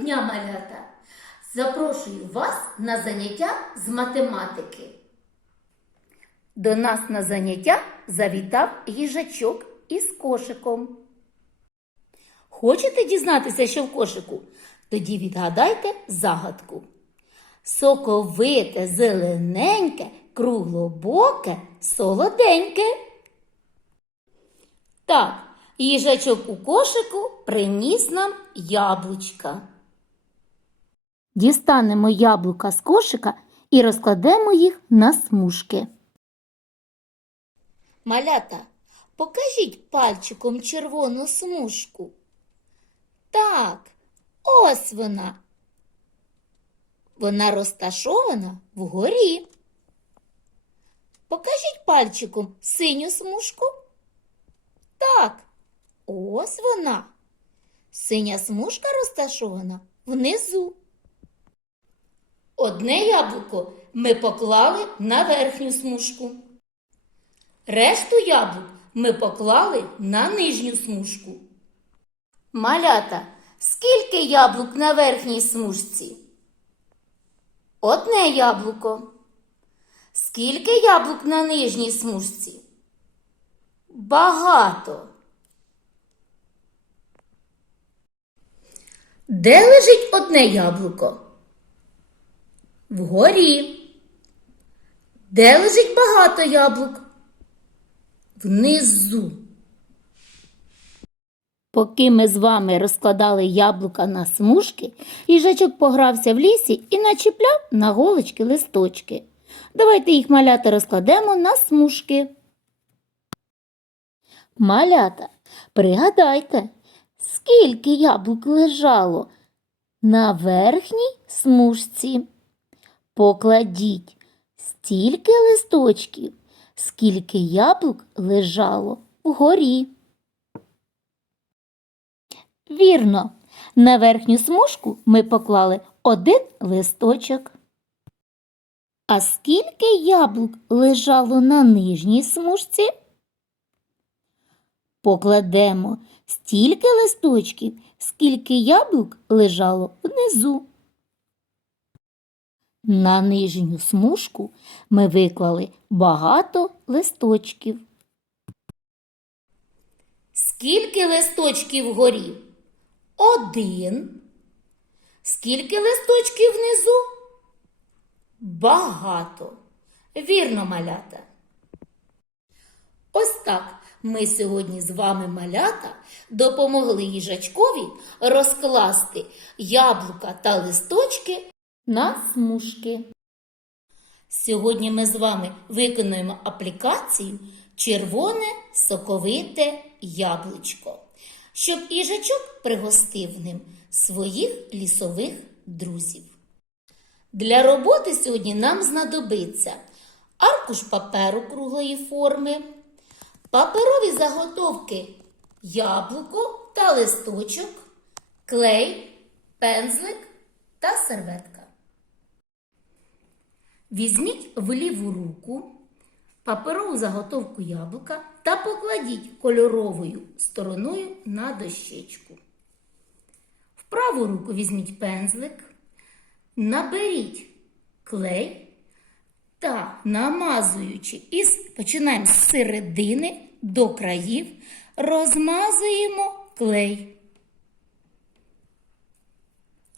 дня, малята! Запрошую вас на заняття з математики. До нас на заняття завітав їжачок із кошиком. Хочете дізнатися, що в кошику? Тоді відгадайте загадку. Соковите, зелененьке, круглобоке, солоденьке. Так, їжачок у кошику приніс нам яблучка. Дістанемо яблука з кошика і розкладемо їх на смужки. Малята, покажіть пальчиком червону смужку. Так, ось вона. Вона розташована вгорі. Покажіть пальчиком синю смужку. Так, ось вона. Синя смужка розташована внизу. Одне яблуко ми поклали на верхню смужку. Решту яблук ми поклали на нижню смужку. Малята, скільки яблук на верхній смужці? Одне яблуко. Скільки яблук на нижній смужці? Багато. Де лежить одне яблуко? Вгорі. Де лежить багато яблук? Внизу. Поки ми з вами розкладали яблука на смужки, їжачок погрався в лісі і начіпляв на голочки листочки. Давайте їх малята розкладемо на смужки. Малята, пригадайте, скільки яблук лежало на верхній смужці. Покладіть стільки листочків, скільки яблук лежало вгорі. Вірно, на верхню смужку ми поклали один листочок. А скільки яблук лежало на нижній смужці? Покладемо стільки листочків, скільки яблук лежало внизу. На нижню смужку ми виклали багато листочків. Скільки листочків вгорі? Один. Скільки листочків внизу? Багато. Вірно, малята. Ось так ми сьогодні з вами, малята, допомогли їжачкові розкласти яблука та листочки на смужки. Сьогодні ми з вами виконуємо аплікацію червоне соковите яблучко, щоб їжачок пригостив ним своїх лісових друзів. Для роботи сьогодні нам знадобиться аркуш паперу круглої форми, паперові заготовки яблуко та листочок, клей, пензлик та серветка. Візьміть в ліву руку паперову заготовку яблука та покладіть кольоровою стороною на дощечку. В праву руку візьміть пензлик, наберіть клей та намазуючи із починаємо з середини до країв, розмазуємо клей.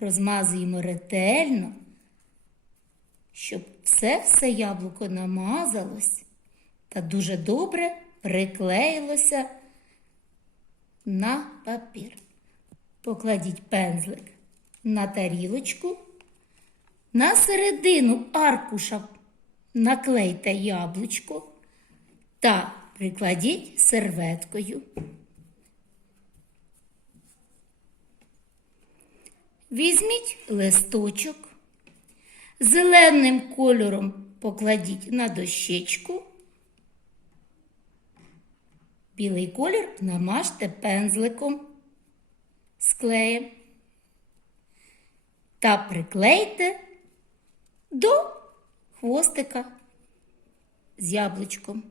Розмазуємо ретельно, щоб все все яблуко намазалось та дуже добре приклеїлося на папір. Покладіть пензлик на тарілочку, на середину аркуша наклейте яблучко та прикладіть серветкою. Візьміть листочок, зеленим кольором покладіть на дощечку. Білий колір намажте пензликом з клеєм та приклейте до хвостика з яблучком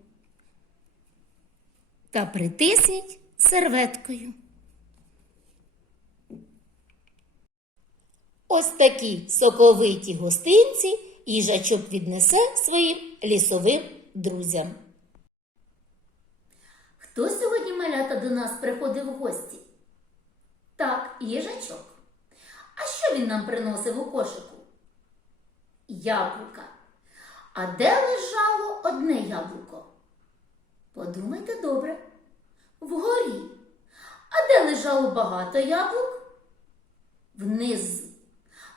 та притисніть серветкою. Ось такі соковиті гостинці їжачок віднесе своїм лісовим друзям. Хто сьогодні малята до нас приходив в гості? Так, їжачок. А що він нам приносив у кошику? Яблука. А де лежало одне яблуко? Подумайте добре. Вгорі. А де лежало багато яблук? Внизу.